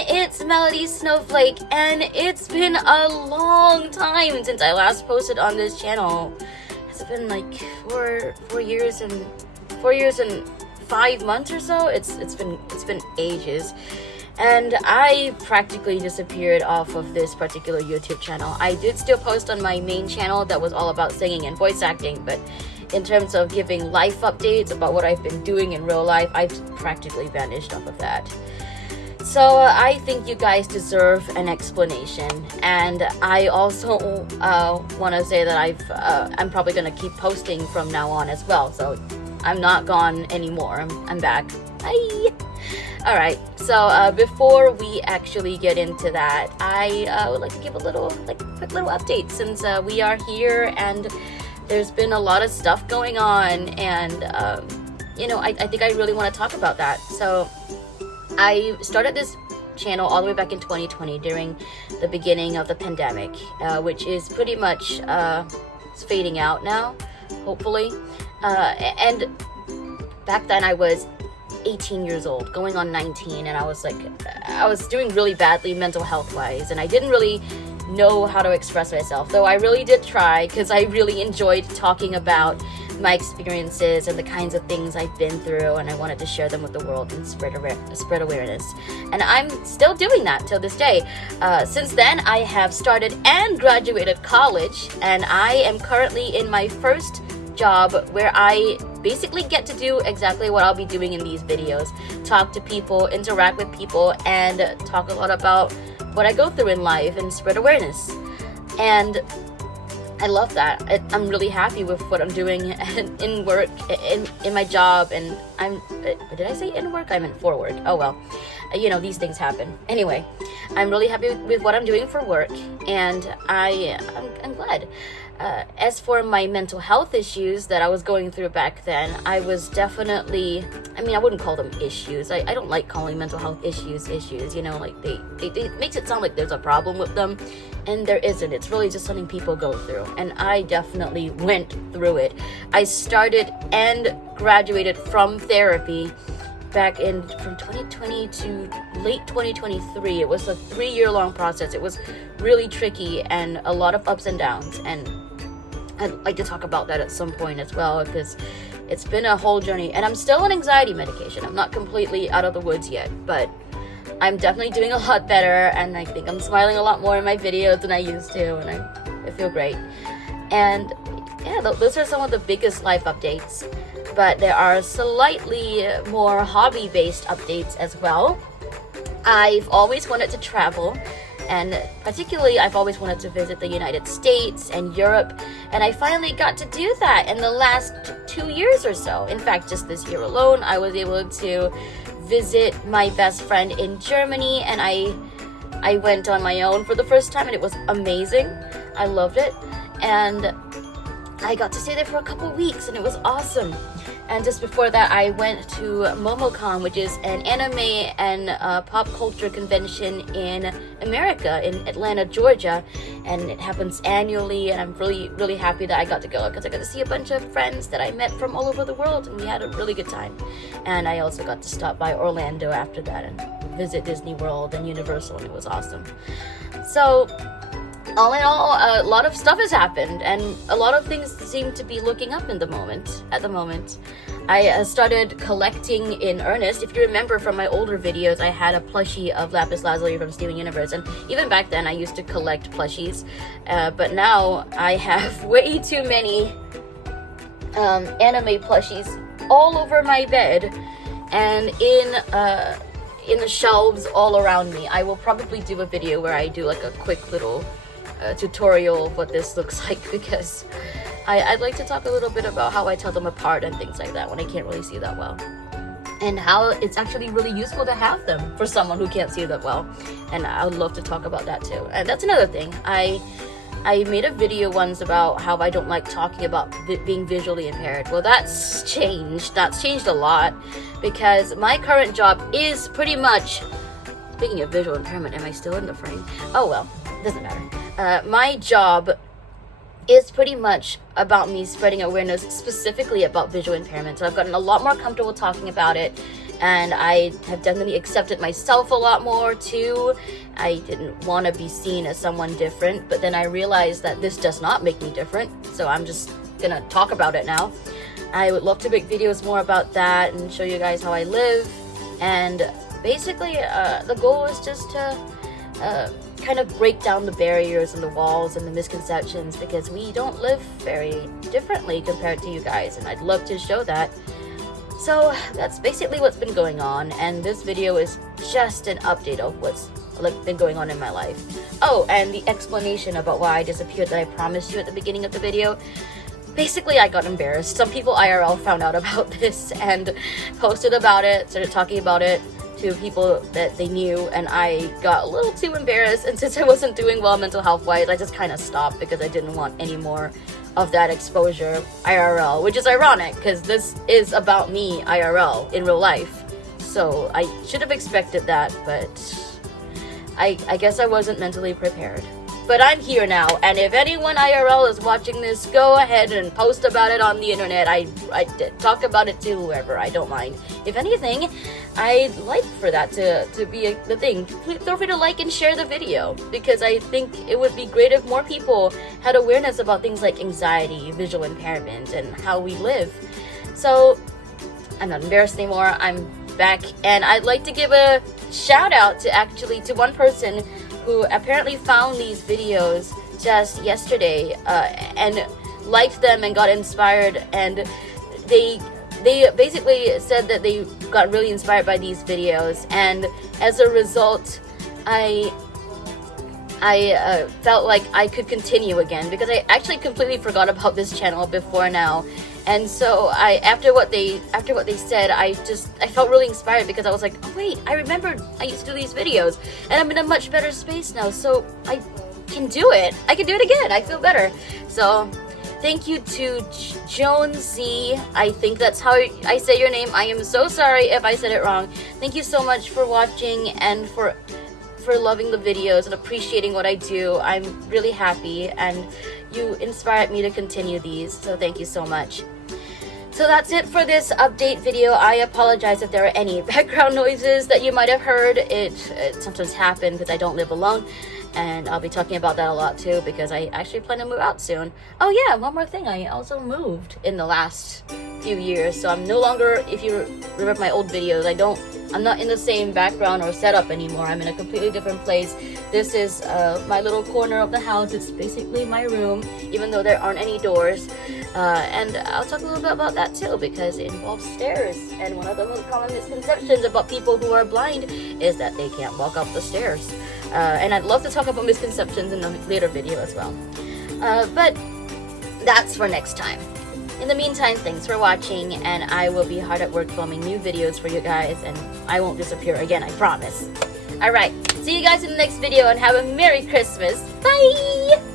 everyone, it's Melody Snowflake, and it's been a long time since I last posted on this channel. Has it been like four years and 5 months or so? It's been ages. And I practically disappeared off of this particular YouTube channel. I did still post on my main channel that was all about singing and voice acting, but in terms of giving life updates about what I've been doing in real life, I've practically vanished off of that. So I think you guys deserve an explanation, and I also want to say that I'm probably going to keep posting from now on as well, so I'm not gone anymore. I'm back. Bye! Alright, so before we actually get into that, I would like to give a quick little update since we are here and there's been a lot of stuff going on, and I think I really want to talk about that. So I started this channel all the way back in 2020 during the beginning of the pandemic, which is pretty much it's fading out now, hopefully. And back then I was 18 years old, going on 19, and I was doing really badly mental health wise, and I didn't really know how to express myself, though I really did try because I really enjoyed talking about my experiences and the kinds of things I've been through, and I wanted to share them with the world and spread awareness. And I'm still doing that till this day. Since then, I have started and graduated college, and I am currently in my first job where I basically get to do exactly what I'll be doing in these videos: talk to people, interact with people, and talk a lot about what I go through in life and spread awareness. And I love that. I'm really happy with what I'm doing in work, in my job, and did I say in work? I meant for work. Oh well, these things happen. Anyway, I'm really happy with what I'm doing for work, and I'm glad. As for my mental health issues that I was going through back then, I was definitely, I wouldn't call them issues. I don't like calling mental health issues, it makes it sound like there's a problem with them, and there isn't. It's really just something people go through, and I definitely went through it. I started and graduated from therapy back from 2020 to late 2023. It was a 3-year-long process. It was really tricky and a lot of ups and downs, and I'd like to talk about that at some point as well, because it's been a whole journey, and I'm still on anxiety medication. I'm not completely out of the woods yet, but I'm definitely doing a lot better, and I think I'm smiling a lot more in my videos than I used to, and I feel great. And yeah, those are some of the biggest life updates, but there are slightly more hobby-based updates as well. I've always wanted to travel, and particularly I've always wanted to visit the United States and Europe, and I finally got to do that in the last 2 years or so. In fact, just this year alone, I was able to visit my best friend in Germany, and I went on my own for the first time, and it was amazing. I loved it, and I got to stay there for a couple weeks, and it was awesome. And just before that, I went to MomoCon, which is an anime and pop culture convention in America, in Atlanta, Georgia. And it happens annually, and I'm really, really happy that I got to go, because I got to see a bunch of friends that I met from all over the world, and we had a really good time. And I also got to stop by Orlando after that and visit Disney World and Universal, and it was awesome. So all in all, a lot of stuff has happened, and a lot of things seem to be looking up at the moment. I started collecting in earnest. If you remember from my older videos, I had a plushie of Lapis Lazuli from Steven Universe, and even back then I used to collect plushies, but now I have way too many anime plushies all over my bed and in the shelves all around me. I will probably do a video where I do like a quick little tutorial of what this looks like, because I'd like to talk a little bit about how I tell them apart and things like that when I can't really see that well, and how it's actually really useful to have them for someone who can't see that well. And I would love to talk about that too. And that's another thing. I made a video once about how I don't like talking about being visually impaired. Well, that's changed. That's changed a lot, because my current job is pretty much, speaking of visual impairment, am I still in the frame? Oh well, doesn't matter. My job is pretty much about me spreading awareness specifically about visual impairment. So I've gotten a lot more comfortable talking about it, and I have definitely accepted myself a lot more too. I didn't want to be seen as someone different, but then I realized that this does not make me different, so I'm just gonna talk about it now. I would love to make videos more about that and show you guys how I live, and basically the goal is just to kind of break down the barriers and the walls and the misconceptions, because we don't live very differently compared to you guys, and I'd love to show that. So that's basically what's been going on, and this video is just an update of what's been going on in my life. Oh, and the explanation about why I disappeared that I promised you at the beginning of the video. Basically, I got embarrassed. Some people IRL found out about this and posted about it, started talking about it to people that they knew, and I got a little too embarrassed, and since I wasn't doing well mental health wise, I just kind of stopped because I didn't want any more of that exposure IRL, which is ironic because this is about me IRL in real life, so I should have expected that, but I guess I wasn't mentally prepared. But I'm here now, and if anyone IRL is watching this, go ahead and post about it on the internet. I talk about it to whoever, I don't mind. If anything, I'd like for that to be the thing. Feel free to like and share the video, because I think it would be great if more people had awareness about things like anxiety, visual impairment, and how we live. So, I'm not embarrassed anymore, I'm back, and I'd like to give a shout out to one person who apparently found these videos just yesterday and liked them and got inspired, and they basically said that they got really inspired by these videos, and as a result I felt like I could continue again, because I actually completely forgot about this channel before now. And so after what they said, I felt really inspired, because I was like, oh wait, I remembered I used to do these videos, and I'm in a much better space now, so I can do it. I can do it again. I feel better. So thank you to Joan Z. I think that's how I say your name. I am so sorry if I said it wrong. Thank you so much for watching and for loving the videos and appreciating what I do. I'm really happy, and you inspired me to continue these, so thank you so much. So that's it for this update video. I apologize if there are any background noises that you might have heard. It sometimes happens because I don't live alone, and I'll be talking about that a lot too, because I actually plan to move out soon. Oh yeah, one more thing, I also moved in the last few years, so I'm no longer, if you remember my old videos, I'm not in the same background or setup anymore. I'm in a completely different place. This is my little corner of the house. It's basically my room, even though there aren't any doors. And I'll talk a little bit about that too, because it involves stairs. And one of the most common misconceptions about people who are blind is that they can't walk up the stairs. And I'd love to talk about misconceptions in a later video as well. But that's for next time. In the meantime, thanks for watching, and I will be hard at work filming new videos for you guys, and I won't disappear again, I promise. Alright, see you guys in the next video, and have a Merry Christmas. Bye!